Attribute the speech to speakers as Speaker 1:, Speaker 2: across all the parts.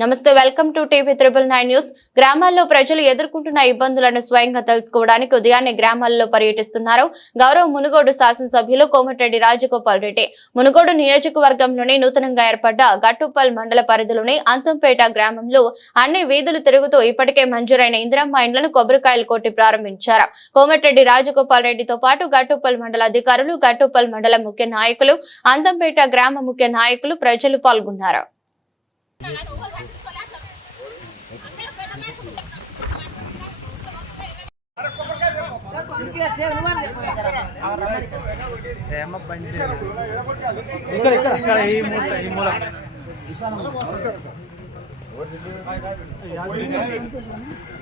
Speaker 1: నమస్తే welcome to TV triple nine news. గ్రామాల్లో ప్రజలు ఎదుర్కొంటున్న ఇబ్బందులను స్వయంగా తెలుసుకోవడానికి ఉదయాన్నే గ్రామాల్లో పర్యటిస్తున్నారు. గౌరవ మునుగోడు శాసనసభ్యులు కోమటిరెడ్డి రాజగోపాల్ రెడ్డి. మునుగోడు నియోజకవర్గంలోని నూతనంగా ఏర్పడ్డ గట్టుపల్ మండల పరిధిలోని అంతంపేట గ్రామంలో అన్ని వీధులు తిరుగుతూ ఇప్పటికే మంజూరైన ఇందిరమ్మ ఇండ్లను కొబ్బరికాయలు కొట్టి ప్రారంభించారు. కోమటిరెడ్డి రాజగోపాల్ రెడ్డితో పాటు గట్టుపల్ మండల అధికారులు గట్టుపల్ మండల ముఖ్య నాయకులు అంతంపేట గ్రామ ముఖ్య నాయకులు ప్రజలు పాల్గొన్నారు.
Speaker 2: ఇక్కడ ఇక్కడ ఇక్కడ ఈ మూల ఈ మూల. జర పక్క కొద్దిగా చెప్పండి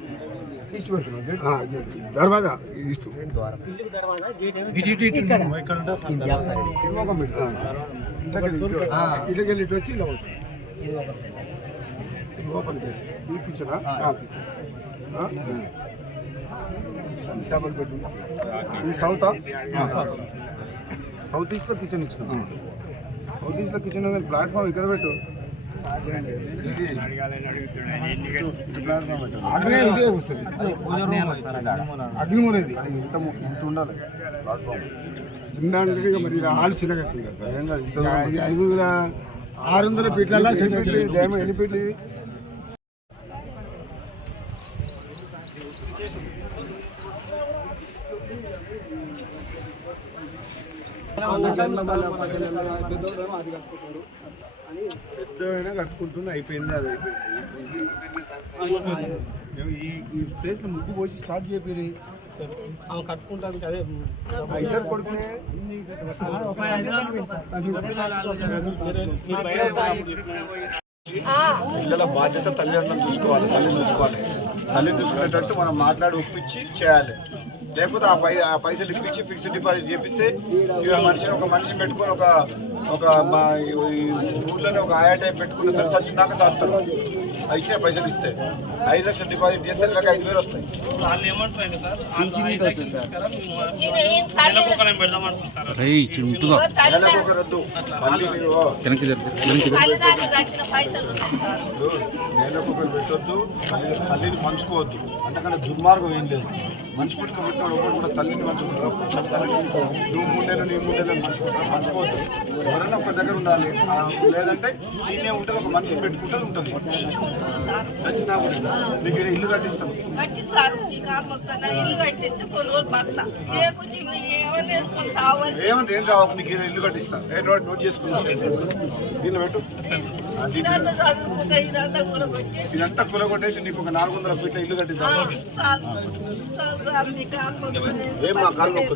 Speaker 3: దర్వాజా ఇస్తూ ఇళ్ళకెళ్ళి ఇటు వచ్చి ఇలా ఉంటుంది ఓపెన్ చేసి. ఈ కిచెనా డబుల్ బెడ్రూమ్ ఈ సౌత్ సౌత్ ఈస్ట్లో కిచెన్ ఇచ్చిన. సౌత్ ఈస్ట్లో కిచెన్ ప్లాట్ఫామ్ ఇక్కడ పెట్టు ఇది ప్లాట్ఫామ్ పెట్టు. అగ్నే ఇదే వస్తుంది అగ్నిమూల ఇది ఇంత ఇంత ఉండాలి ప్లాట్ఫామ్ ఇందంటే ఇక మరి ఆలు చిన్నగా ఎక్కువ సార్ ఐదు వేల ఆరు వందల ఫీట్ల డ్యామ్ ఎన్ని ఫీట్లు కట్టుకుంటారు పెద్దగా కట్టుకుంటున్నా అయిపోయింది అది అయిపోయింది మేము ఈ ఈ ప్లేస్లో ముగ్గు పోసి స్టార్ట్ చేపి
Speaker 2: కట్టుకుంటానికి అదే
Speaker 3: ఇద్దరు కొడుకునే పిల్లల బాధ్యత తల్లిదండ్రులను చూసుకోవాలి తల్లి చూసుకోవాలి. తల్లి చూసుకునేటట్టు మనం మాట్లాడి ఒప్పించి చేయాలి. లేకపోతే ఆ పై ఆ పైసలు ఇప్పించి ఫిక్స్డ్ డిపాజిట్ చేపిస్తే ఇక మనిషిని ఒక మనిషిని పెట్టుకొని ఒక ఒక మా ఈ ఊర్లోనే ఒక ఆయా టైప్ పెట్టుకున్న సరే సచ్చిందాక సాగుతారు. ఇచ్చిన పైసలు ఇస్తే. ఐదు లక్షలు డిపాజిట్ చేస్తే నెలకు ఐదు వేలు వస్తాయి. మళ్ళీ మీరు పెట్టొద్దు. తల్లి తల్లిని పంచుకోవద్దు. అంతకన్నా దుర్మార్గం ఏం లేదు. మనిషి పుట్టుక పెట్టిన ఒకరు కూడా తల్లిని పంచుకుంటారు. నువ్వు మూడేళ్ళు నీ మూడేళ్ళు పంచుకుంటారు. పంచుకోవద్దు. ఎవరైనా ఒక దగ్గర ఉండాలి. లేదంటే నేనే ఉంటుంది ఒక మనిషిని పెట్టుకుంటే ఉంటుంది. మీకు ఈడ ఇల్లు కట్టిస్తాం
Speaker 4: కట్టిస్తారు. ఈ కారు మొత్తం ఇల్లు కట్టిస్తే కొన్ని రోజులు భర్త లేకుంటే ఏమన్నా వేసుకొని సావాలి?
Speaker 3: ఏమంత ఏం కావాలి నీకు ఇల్లు కట్టిస్తా ఏ నోట్ నోట్ దీనిలో పెట్టు. దీంట్లో
Speaker 4: ఇదంతా చదువుకుంటా ఇదంతా కూడా కొట్టి
Speaker 3: ఇదంతా కులగొట్టేసి నీకు ఒక నాలుగు వందల ఫీట్ల ఇల్లు కట్టిస్తాం
Speaker 4: సార్ సార్ సార్
Speaker 3: ఏం మా కాలు నొప్పి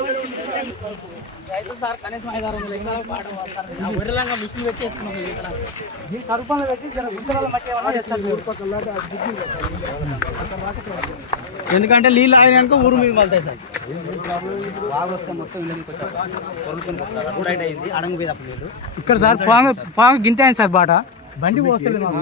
Speaker 2: మిషన్
Speaker 5: ఎందుకంటే నీళ్ళు ఆగినాక ఊరు మీద మళ్తాయి సార్. బాగా వస్తే మొత్తం అయింది అడంగు మీద
Speaker 6: ఇక్కడ సార్ పాము పాంగ గింతాయని సార్ బాట. బండి పోస్తుంది మాకు.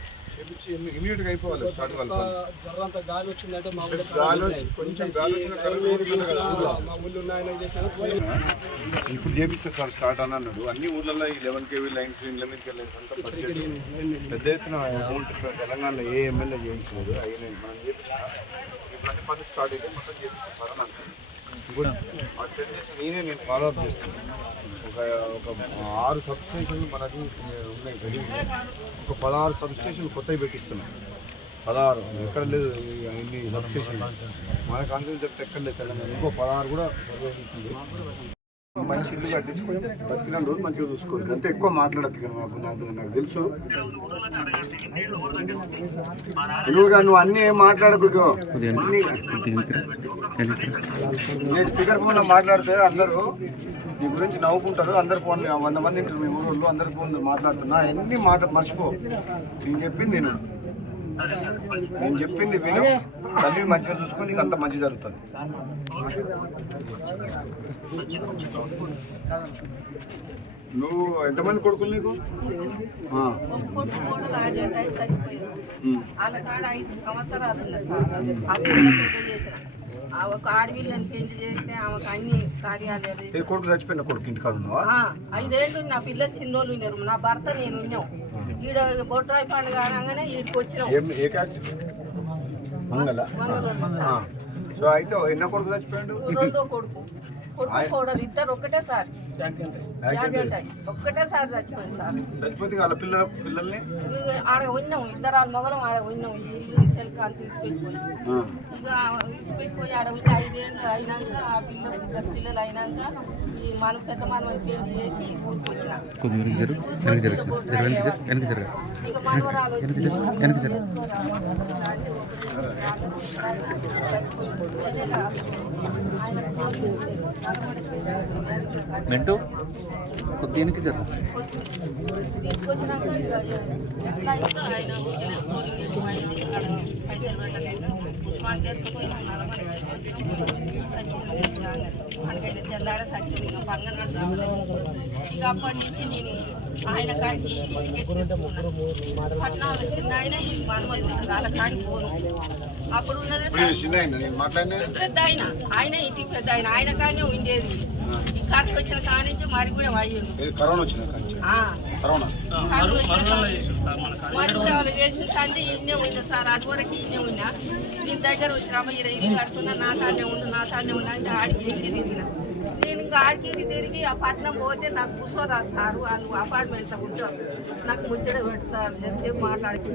Speaker 3: అయిపోవాలి స్టార్ట్ వాళ్ళు
Speaker 5: జర్రంత గాలి వచ్చిందంటే మా
Speaker 3: గాలి వచ్చి కొంచెం గాలి వచ్చిన.
Speaker 5: మా ఊళ్ళో చేశారు
Speaker 3: ఇప్పుడు చేపిస్తే సార్ స్టార్ట్ అని అన్నాడు. అన్ని ఊర్లలో ఈ లెవెన్ కేవీ లైన్స్ మీదకి లైన్స్ అంతా పెద్ద ఎత్తున అమౌంట్ తెలంగాణలో ఏ ఎమ్మెల్యే చేయించలేదు. అయినాయి మనం చేపించిన ఇప్పుడు అన్ని పనులు స్టార్ట్ అయితే మొత్తం చేపిస్తే సార్ అని ఆ టెన్ నేనే నేను ఫాలో అప్ చేస్తున్నాను ఒక ఒక ఆరు సబ్స్టేషన్లు మనకి ఉన్నాయి రెడీ ఒక పదహారు సబ్స్టేషన్లు కొత్తవి పెట్టిస్తున్నాం. పదహారు. ఎక్కడ లేదు ఇన్ని సబ్స్టేషన్లు మన కాన్సెన్స్ చెప్తే ఎక్కడ లేదు తెలంగాణ. ఇంకో పదహారు కూడా మంచి ఇల్లు కట్టించుకొని బతికిన రోజు మంచిగా చూసుకోవాలి. అంతే ఎక్కువ మాట్లాడద్దు కదా మాకు నాకు నాకు తెలుసు నువ్వుగా నువ్వు అన్ని ఏం మాట్లాడకు నేను స్పీకర్ ఫోన్లో మాట్లాడితే అందరూ నీ గురించి నవ్వుకుంటారు. అందరు ఫోన్ వంద మంది మీ ఊరోళ్ళు అందరి ఫోన్ మాట్లాడుతున్నా. అన్ని మాట మర్చిపో. నేను చెప్పింది నేను. నేను చెప్పింది విను. తల్లి మంచిగా చూసుకొని నీకు అంత మంచి జరుగుతుంది. నువ్వు ఎంతమంది కొడుకులు నీకు?
Speaker 4: వాళ్ళ కాడ ఐదు సంవత్సరాలు ఆ ఒక ఆడపిల్లని పెళ్ళి చేస్తే ఆమెకు అన్ని కార్యాలయాలు
Speaker 3: ఏ కొడుకు చచ్చిపోయిన కొడుకు ఉన్నావా?
Speaker 4: ఆ, ఐదేళ్ళు నా పిల్ల చిన్నోళ్ళు ఉన్నారు. నా భర్త నేను ఉన్నాం. ఈడ బొట్రాయి పండుగ అనగానే ఈడికి వచ్చినాం.
Speaker 3: ఏం ఏ క్యాస్ట్? మంగళ. ఆ. సో అయితే ఎన్న కొడుకు చచ్చిపోయాడు?
Speaker 4: రెండో కొడుకు. కొడుకు కోడలు ఇద్దరు ఒక్కటే సార్. యాజెంట్ అయి ఒక్కటే సార్ చచ్చిపోయింది సార్.
Speaker 3: చచ్చిపోతే వాళ్ళ పిల్ల పిల్లల్ని?
Speaker 4: ఇక ఆడ ఉన్నాం ఇద్దరు వాళ్ళ మొగలం ఆడ ఉన్నాం సెల్కాన్ తీసుకెళ్ళిపోయి. ఇక తీసుకెళ్ళిపోయి ఆడ ఉండి ఐదేళ్ళు అయినాక ఆ పిల్లలు ఇద్దరు పిల్లలు అయినాక ఈ మన పెద్ద మనవని పెళ్ళి చేసి
Speaker 2: జరగ
Speaker 4: ఇక మనవరాలు
Speaker 2: జరు మెంటు కొద్దిగా జరుగు
Speaker 4: తీసుకొచ్చినాక పైసలు ఉస్మాన్ చేసుకుపోయి నలభై మనకైతే తెల్లార సత్యం పంగనాడు రావలేదు ఇక అప్పటి నుంచి నేను ఆయన కాడికి పట్నాలు చిన్న ఆయన ఈ మనమల్లి వాళ్ళ కాడికి పోను అప్పుడు ఉన్నదే పెద్ద ఆయన ఆయన ఇంటికి పెద్ద ఆయన ఆయన కానీ ఉండేది ఈ కరెక్ట్ వచ్చిన కానించి మరి కూడా అయ్యిండు
Speaker 3: కరోనా వచ్చిన కంచి
Speaker 4: ఆ, చేసిన సండే ఇన్నే ఉన్నా సార్ అది వరకు ఇన్నే ఉన్నా. దీని దగ్గర వచ్చినామా ఈడ ఇల్లు కడుతున్నా నా తానే ఉండు నా తానే ఉన్నా అంటే ఆడికి వేసి తిరిగిన. నేను ఇంకా ఆడికి తిరిగి ఆ పట్నం పోతే నాకు కూర్చోరా సారు వాళ్ళు అపార్ట్మెంట్లో కూర్చో నాకు ముచ్చట పెడతారు ఎంతసేపు మాట్లాడుకుంటే.